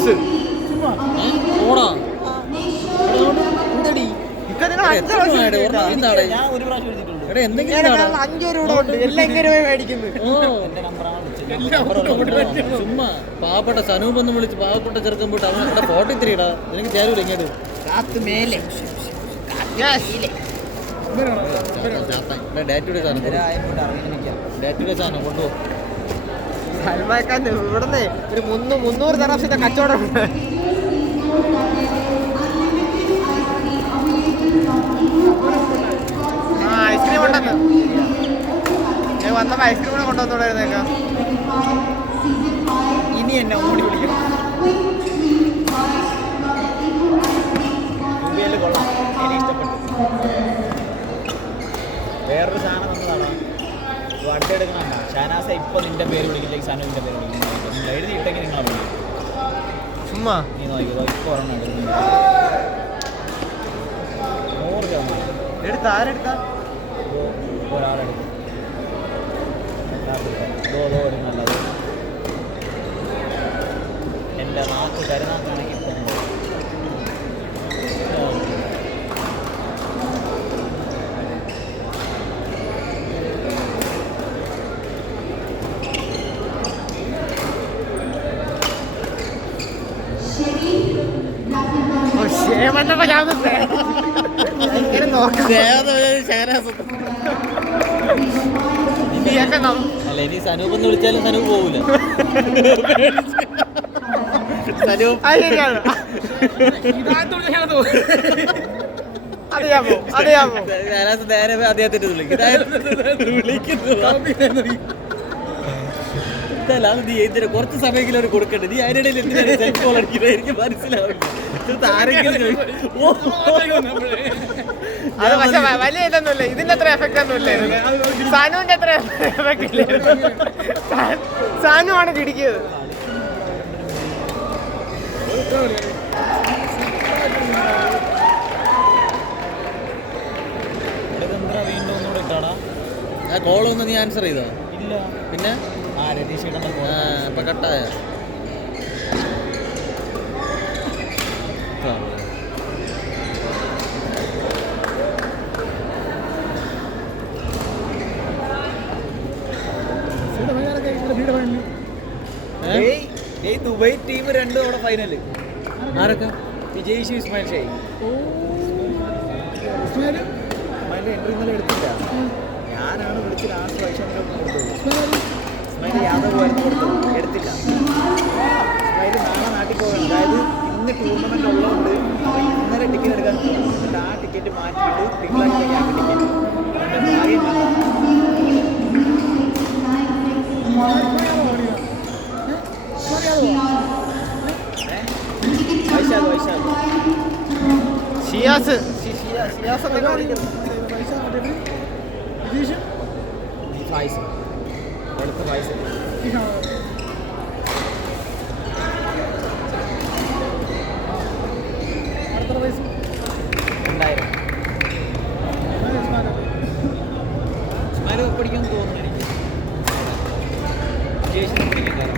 Loose ഓടാ ചുമ്മാ പാവപ്പെട്ട സനൂപ് എന്ന് വിളിച്ച് പാവപ്പെട്ട ചെറുക്കം പോയിട്ട് അവൻ ഫോട്ടോ ഇത്തിരിടാ നിനക്ക് ചേരൂല ഇങ്ങോട്ട് ഡാറ്റയുടെ സാധനം കൊണ്ടുപോകും. സൽമാൻ ഇവിടുന്ന് ഒരു 300 തരാശത്തെ കച്ചവടം ഐസ്ക്രീം ഉണ്ടെന്ന് ഞാൻ വന്നപ്പോ ഐസ്ക്രീം കൂടെ കൊണ്ടുവന്നോടായിരുന്നേക്കാം. ഇനി എന്നെ ഓടി പിടിക്കണം. കൊള്ളാം, എനിക്ക് ഇഷ്ടപ്പെട്ടു. വേറൊരു സാധനം വന്നതാണ് വണ്ടി എടുക്കണ ഷാനാസ. ഇപ്പൊ നിന്റെ പേര് വിളിക്കില്ലെങ്കിൽ സനുവിന്റെ പേര് വിളിക്കുന്നത് എഴുതിയിട്ടെങ്കിൽ നിങ്ങളെ വിളിക്കും. ചുമ്മാ നീ നോക്കിക്കോ. ഇപ്പൊ ഒരെണ്ണം എടുക്കുന്നു. 100 എടുത്ത ആരെടുത്ത ഒരാളെടുത്തു. നല്ലത് എൻ്റെ നാക്ക് കരുനാക്കാണെങ്കിൽ ഇപ്പം അല്ല ഇനി സനൂപ് എന്ന് വിളിച്ചാലും സനൂപ് പോകൂല. നേരെ അദ്ദേഹത്തിന്റെ വിളിക്കുന്നു. കുറച്ച് സമയമെങ്കിലും അവർ കൊടുക്കണ്ടേ? നീ അതിനിടയിൽ എന്തിനാണ് സെൽഫ് കോൾ അടിക്കുന്നത്? എനിക്ക് മനസ്സിലാവില്ല. അത് പക്ഷെ വലിയ ഇതൊന്നുമില്ല. ഇതിന്റെ അത്ര എഫക്റ്റ് ഒന്നുമില്ല. സാനുവിന്റെ അത്ര എഫക്റ്റ് ഇല്ല. സാനു ആണ് ചിടിക്കുന്നത്. ആ കോളൊന്ന് നീ ആൻസർ ചെയ്തോ? ഇല്ല. പിന്നെ ഇപ്പൊ കട്ടായ ദുബൈ ടീം 2 തവണ ഫൈനല്. ആരൊക്കെ? വിജയിച്ചു ഇസ്മായിൽ ഷായി. ഇസ്മായിലിന്റെ എൻട്രി ഇന്നലെ എടുത്തില്ല. ഞാനാണ് വിളിച്ച് ലാസ്റ്റ് വൈശാഖിനൊപ്പം കൊടുത്തത്. ഇസ്മായിൽ യാദവ് ആയിരുന്നു കൊടുത്തത്, എടുത്തില്ല. ഇസ്മായിൽ നാളെ നാട്ടിൽ പോകണം. അതായത് ഇന്ന് ടൂർണമെന്റ് ഉള്ളതുകൊണ്ട് അവൻ ഇന്നലെ ടിക്കറ്റ് എടുക്കാൻ പോകും. എന്നിട്ട് ആ ടിക്കറ്റ് മാറ്റിയിട്ട് തിങ്കളാഴ്ച ഞങ്ങൾക്ക് ടിക്കറ്റ്. അവൻ്റെ ഭാഗ്യം ഷിയാസ് അടുത്ത പായസം സ്മൈല് പഠിക്കുമെന്ന് തോന്നുന്നു എനിക്ക്. വിജയിച്ചു പഠിക്കാൻ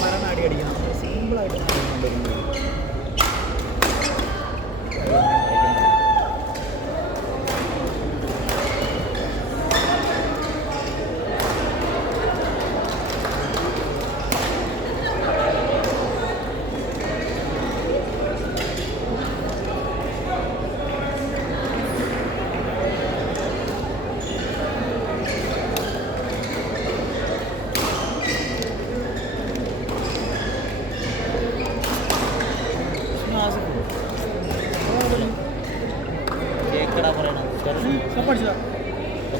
മരണാടി അടിക്കണം. സിമ്പിളായിട്ട്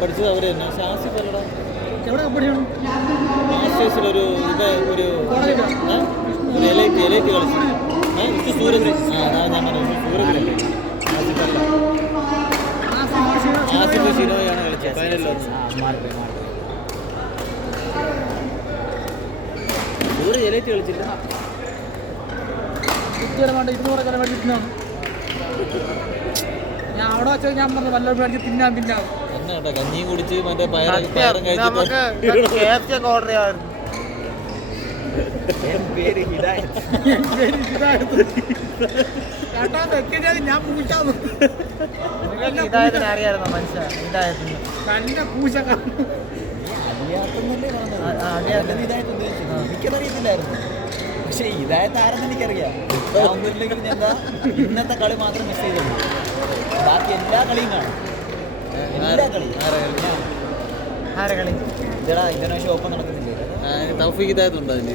പഠിച്ചത് അവര് തന്നെ. ഷാസി പറയടാ മാസ്റ്റേഴ്സിലൊരു ഒരു എലൈറ്റ് കളിച്ചു. സൂരജ് ഞാൻ പറഞ്ഞു സൂരജിലല്ലേ ആസിഫ് ഷിനോയാണ് കളിച്ചത് ഫൈനലിൽ. എലൈറ്റ് കളിച്ചില്ല. കുട്ടികളുമായിട്ട് 200 കല മേടിച്ച് തിന്നാണ്. ഞാൻ അവിടെ വെച്ചാൽ ഞാൻ പറഞ്ഞു വല്ലതും മേടിച്ച് തിന്നാൻ തന്നെ കേട്ടോ കഞ്ഞിയും കുടിച്ച് മറ്റേ പയറും കഴിച്ചിട്ട് ഓർഡർ ചെയ്യാമായിരുന്നു. പേര് ഹിദായത്ത്. ഞാൻ പൂച്ചാന്ന് ഹിദായത്തിനെ അറിയാമായിരുന്നു മനസ്സിലായി. ഹിദായത്തിന് നല്ല പൂച്ച എനിക്കതറിയത്തില്ലായിരുന്നു. പക്ഷെ ഹിദായത്ത് ആരെന്ന് എനിക്കറിയാം. ഒന്നുമില്ലെങ്കിൽ ഞാൻ ഇന്നത്തെ കളി മാത്രം മിസ് ചെയ്തുള്ളൂ. ബാക്കി എല്ലാ കളിയും കാണും. എല്ലാ കളിയും. ആരെ കളി? ഇതാ ഇന്തോനേഷ്യ ഓപ്പൺ നടക്കുന്നില്ലേ? തൗഫീഖ് ഹിദായത്തുണ്ടോ അതിൽ?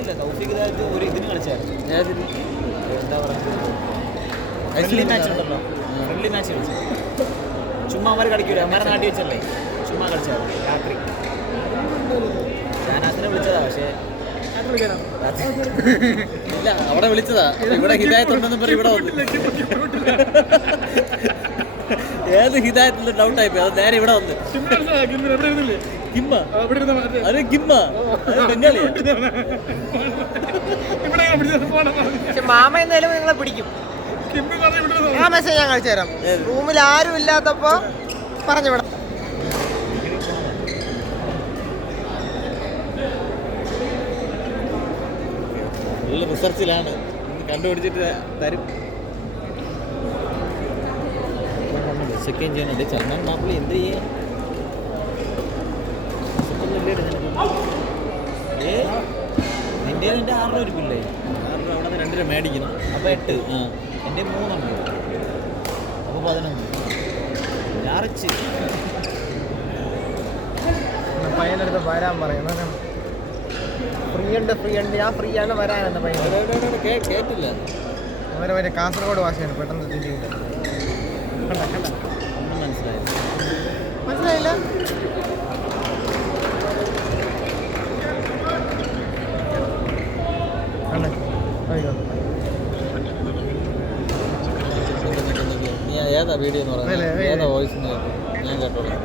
ഇല്ല, തൗഫീഖ് ഹിദായത്ത് ഒരു ഇതിന് കളിച്ചായിരുന്നു. എന്താ പറയുക, ഫ്രണ്ട്ലി മാച്ച് ഉണ്ടല്ലോ, ഫ്രണ്ട്ലി മാച്ച് കളിച്ചു. ചുമ്മാ അവന്മാർ കളിക്കൂല, അവന്മാരെ നാട്ടിൽ വെച്ചല്ലേ ചുമ്മാ കളിച്ചായിരുന്നു. രാത്രി ഷാനാസിനെ വിളിച്ചതാ, പക്ഷേ ഇല്ല അവിടെ വിളിച്ചതാ. ഇവിടെ ഹിദായത്തുണ്ടെന്ന് പറയും ഇവിടെ വന്നു. ഏത് ഹിദായത്തിന്റെ ഡൗട്ട് ആയിപ്പോയി. അത് നേരെ ഇവിടെ വന്ന് കിമ്മ അതെ കിമ്മ ബംഗാളിയാ. പക്ഷെ മാമ എന്തായാലും നിങ്ങളെ പിടിക്കും. ആ മെസ്സേജ് ഞാൻ കഴിച്ചു തരാം. റൂമിൽ ആരും ഇല്ലാത്തപ്പോ പറഞ്ഞു വിടാം. നല്ല റിസർച്ചിലാണ്, കണ്ടുപിടിച്ചിട്ട് തരും. സെക്കൻഡ് ചെയ്യുന്നുണ്ട് സൽമാൻ മാപ്പിളി. എന്ത് ചെയ്യാ നിന്റെ 6 രൂപ ഇരിപ്പില്ലേ? 6 രൂപ അവിടെ നിന്ന് 2 രൂപ മേടിക്കണം. അപ്പോൾ 8. എൻ്റെ 3 ഉണ്ട്, അപ്പോൾ 11. ഞായറാഴ്ച പയ്യനടുത്ത് വരാൻ പറയുന്നത്. ഫ്രീ ഉണ്ട് ഞാൻ ഫ്രീ ആണ് വരാനെന്ന് പയ്യൻ. കേട്ടില്ല. അവരെ മറ്റേ കാസർഗോഡ് ഭാഷയാണ് പെട്ടെന്ന് തിരിയില്ല. ഒന്നും മനസ്സിലായില്ല. മനസ്സിലായില്ല? നീ ഏതാ വീഡിയോ എന്ന് പറയുന്നത്? ഏതാ വോയിസ് എന്ന് കേട്ടു? ഞാൻ കേട്ടോളാം.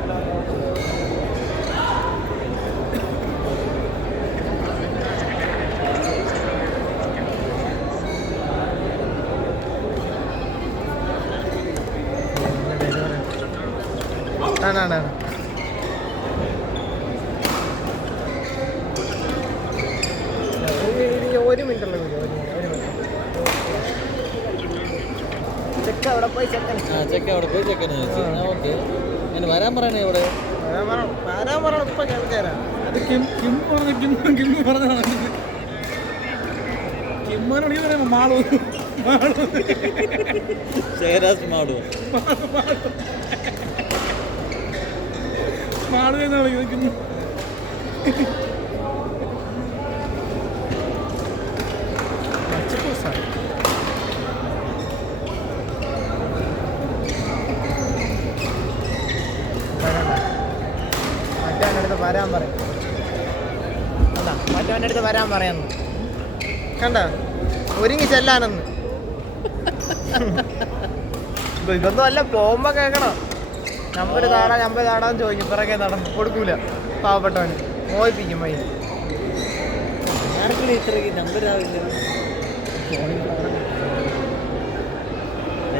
ഒരു മിനിറ്റ് ഉള്ള വീഡിയോ, 1 മിനിറ്റ്. ചെക്ക് അവിടെ പോയി ചെക്കൻ. ചെക്ക അവിടെ പോയി ചെക്കന് ചോദിച്ചു. ഓക്കെ, ഞാൻ വരാൻ പറയണേ ഇവിടെ. വരാൻ പറയണം. ഇപ്പം കേൾക്കാരാ അത് കിമ്മ് പറഞ്ഞതാണ്. കിമ്മോനെ വിളിക്കുന്ന മാളു ഷെഹരാസ് മാടു മാളു എന്ന് വിളിക്കുന്നു. മറ്റവൻ്റെ വരാൻ പറയും. അല്ല, മറ്റവൻ്റെ അടുത്ത് വരാൻ പറയാന്ന് കണ്ട, ഒരുങ്ങി ചെല്ലാനെന്ന്. ഇതൊന്നും അല്ല, പോകുമ്പോ കേൾക്കണം. നമ്പർ താടാന്ന് ചോദിക്കും, പിറകെ നടന്നു കൊടുക്കൂല. പാവപ്പെട്ടവന് മോഹിപ്പിക്കും മൈ. ആർക്കും ഇത്രയ്ക്ക് നമ്പർ ആവില്ല.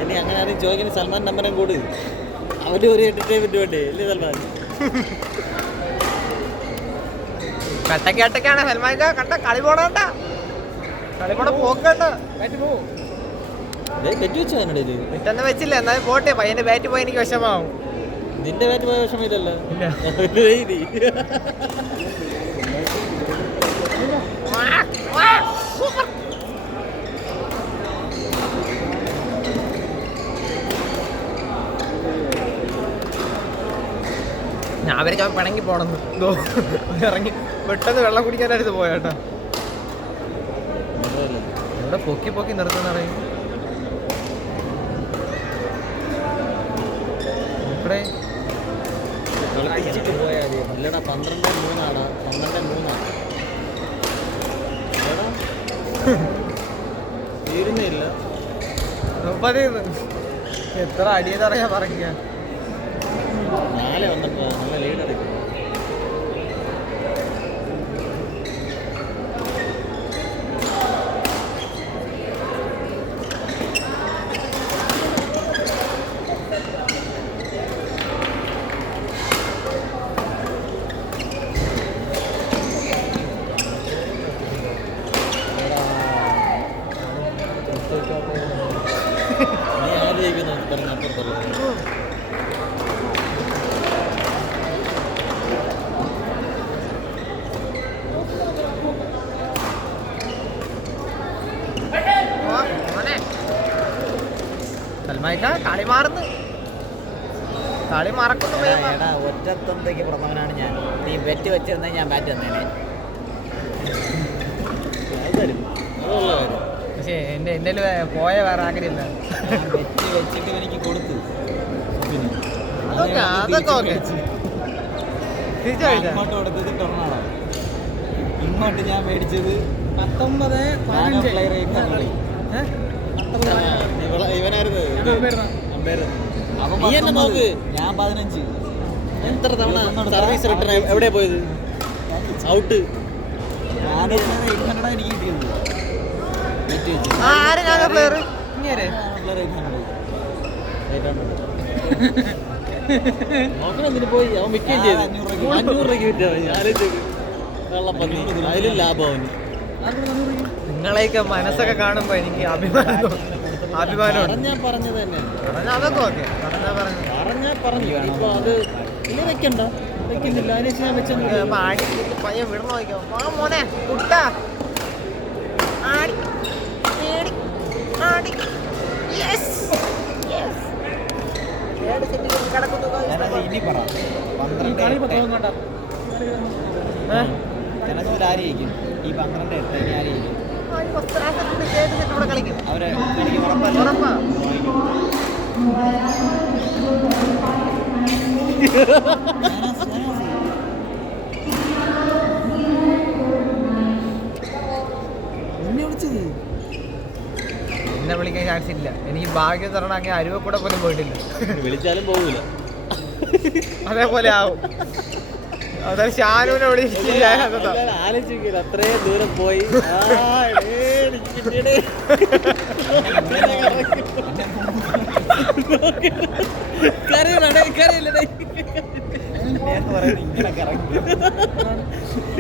ഇനി അങ്ങനെ ആരും ചോദിക്കുന്ന സൽമാൻ നമ്പറും കൂടി അവര് ഒരു എന്റർടൈൻമെന്റ് വേണ്ടേ അല്ലേ സൽമാൻ? കട്ടക്കാണ് സൽമാൻ കണ്ട. കളി പോണണ്ട, കളി പോണ പോക്കണ്ട. തെറ്റു വെച്ചോ അതിനിടയിൽ? പിറ്റന്ന് വെച്ചില്ല, എന്നാലും പോട്ടെ. പയ്യന്റെ ബാറ്റ് പോയി എനിക്ക് വിഷമാവും. നിന്റെ ബാറ്റ് പോയ വിഷമില്ലല്ലോ. ഞാൻ അവരെ പിണങ്ങി പോണെന്ന് ഇറങ്ങി പെട്ടെന്ന് വെള്ളം കുടിക്കാനായിട്ട് പോയാട്ടോ. ഇവിടെ പൊക്കി നിർത്തുന്ന ഇവിടെ കളിപ്പിച്ചിട്ട് പോയാൽ മതി. അല്ലടാ 12-3 12-3 തീരുന്നില്ല. എത്ര അടിയെന്നറിയാ പറയാ. 4 വന്നപ്പോ നല്ല ലീഡ് എടുക്കും. ജമൈക്ക കളി മാറുന്നു, കളി മറക്കുന്നു. എടാ ഒറ്റത്തൊന്തയ്ക്ക് പ്രഥമനാണ് ഞാൻ. നീ ബെറ്റ് വെച്ചിരുന്നേ ഞാൻ ബാറ്റ് തന്നേനെ. പക്ഷേ എൻ്റെ പോയ വേറെ ആഗ്രഹമില്ല. ബെറ്റ് വെച്ചിട്ട് എനിക്ക് കൊടുത്തു. അതൊക്കെ ഓക്കെ. തിരിച്ചു ഇങ്ങോട്ട് കൊടുത്തത് ടൊർണാഡോ, ഇങ്ങോട്ട് ഞാൻ മേടിച്ചത് 19-15. ഇവനായിരുന്നു അവൻ നീ എന്നെ നോക്ക്. ഞാൻ 15. എത്ര തവണ സർവീസ് റിട്ടേൺ എവിടെ പോയത്? ഔട്ട്. ഞാൻ 800 എനിക്ക് കിട്ടിയത്. ബെറ്റ് വെച്ചു. ആര് ഞാനാ പ്ലെയർ ഇങ്ങനെ നോക്കണം എന്തിനു പോയി? അവൻ വിൽക്കുകയും ചെയ്തു. 500 രൂപയ്ക്ക് വിറ്റാ ആലോചിച്ചു. വെള്ളപ്പന്നി അതിലും ലാഭം അവന്. നിങ്ങളെയൊക്കെ മനസ്സൊക്കെ കാണുമ്പോ എനിക്ക് അഭിമാനമുണ്ട്. ഞാൻ പറഞ്ഞത് തന്നെ. അതൊക്കെ ഓക്കെ പറഞ്ഞു ഇപ്പൊ അത് ഇനി വെക്കണ്ട, വെക്കുന്നില്ല. അതിന് ഞാൻ വെച്ചൊന്നും പയ്യൻ വിടണോ നോക്കാം. മോനെ കുട്ടാ ആടി ഏടി ആടി. യെസ് ഇനി പറ 12 ജനത്തിൽ ആരെയും ഈ 12-8 ഇനി ആരെയും കളിക്കും. അവരെ എനിക്ക് ഉറപ്പല്ല. ഉറപ്പാ. എന്നെ വിളിക്കാൻ ചാൻസ് ഇല്ല. എനിക്ക് ഭാഗ്യം തരണമെങ്കിൽ അരുവക്കൂടെ പോലും പോയിട്ടില്ല. വിളിച്ചാലും പോകൂല. അതേപോലെ ആവും. അതായത് ഷാനുവിനെ വിളിച്ചില്ല. ആലോചിക്കില്ല, അത്രയും ദൂരം പോയി.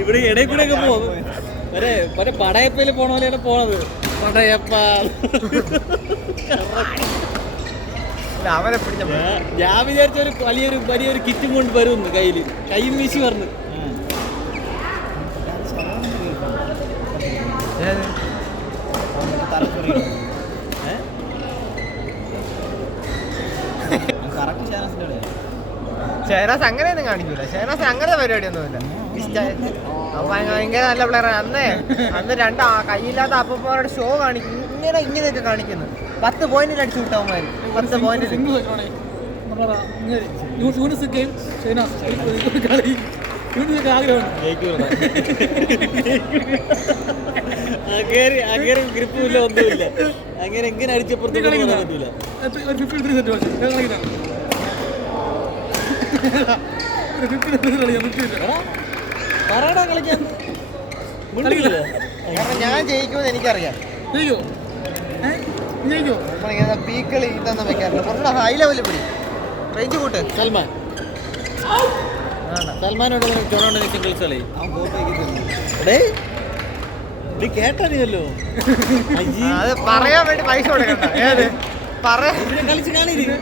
ഇവിടെ ഇടയിൽ കൂടെ ഒക്കെ പോകും. മറ്റേ പടയപ്പയിൽ പോണ പോലെയാണ് പോണത്. പടയപ്പ അവനെ പിടിച്ച ഞാൻ വിചാരിച്ച ഒരു വലിയൊരു കിറ്റും കൊണ്ട് വരുമെന്ന്, കയ്യും വീശി പറഞ്ഞു. ഷെഹനാസ് അങ്ങനെയൊന്നും കാണിക്കൂല. ഷെഹനാസ് അങ്ങനത്തെ പരിപാടിയൊന്നുമില്ല. ഭയങ്കര നല്ല പ്ലെയർ. അന്ന് കയ്യില്ലാത്ത അപ്പന്മാരുടെ ഷോ കാണിക്കും. ഇങ്ങനെയൊക്കെ കാണിക്കുന്നു. 10 പോയിന്റിൽ അടിച്ചു വിട്ടവന്മാര്. 10 പോയിന്റിൽ അങ്ങനെ ഗ്രിപ്പില്ല, ഒന്നുമില്ല. അങ്ങനെ എങ്ങനെ അടിച്ചപ്പുറത്ത് പറ്റില്ല. പറയടാ കളിക്കാൻ. കാരണം ഞാൻ ജയിക്കുമെന്ന് എനിക്കറിയാം. പീക്കളി ഇതൊന്നും വെക്കാറില്ല. കുറച്ച് ഹൈ ലെവലിൽ പിടി. റേഞ്ച് കൂട്ട്. സൽമാനോട് ചുണോണ്ട് നിൽക്കും കളിച്ചാലേ കേട്ടറിയല്ലോ. അത് പറയാൻ വേണ്ടി പൈസ കൊടുക്കണ്ട. ഏത് പറയാ കളിച്ച് കാണില്ല.